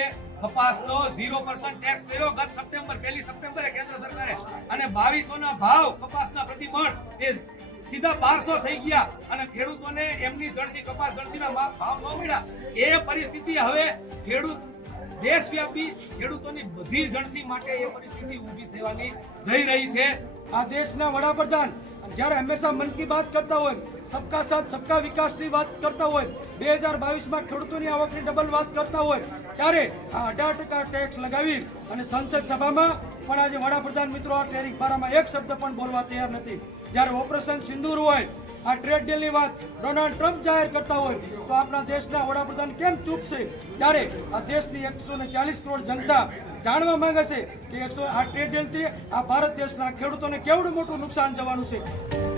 કે કપાસનો 0% ટેક્સ કર્યો ગત સપ્ટેમ્બર 1 સપ્ટેમ્બરે કેન્દ્ર સરકારે, અને 2200 ભાવ કપાસના પ્રતિ મણ એ સીધા 1200 થઈ ગયા, અને ખેડૂતોને એમની જણસી કપાસ જણસીના ભાવ ન મળ્યા. એ પરિસ્થિતિ હવે ખેડૂત દેશવ્યાપી ખેડૂતોની બધી જણસી માટે એ પરિસ્થિતિ ઊભી થવાની જઈ રહી છે. આ દેશના વડાપ્રધાન જ્યારે હંમેશા મન કી બાત કરતા હોય, સબકા સાથ સબકા વિકાસની વાત કરતા હોય, 2022માં ખેડૂતોની આવકની ડબલ વાત કરતા હોય, ત્યારે આ 18% ટેક્સ લગાવી અને સંસદ સભામાં પણ આજે વડાપ્રધાન મિત્રો આ ટેરિફ બારામાં એક શબ્દ પણ બોલવા તૈયાર નથી. જ્યારે ઓપરેશન સિંદૂર હોય, આ ટ્રેડ ડીલની વાત ડોનાલ્ડ ટ્રમ્પ જાહેર કરતા હોય, તો આપણા દેશના વડાપ્રધાન કેમ ચૂપ છે? ત્યારે આ દેશની 140 કરોડ જનતા જાણવા માંગે છે કે આ ટ્રેડ ડીલથી આ ભારત દેશના ખેડૂતોને કેવડું મોટું નુકસાન જવાનું છે.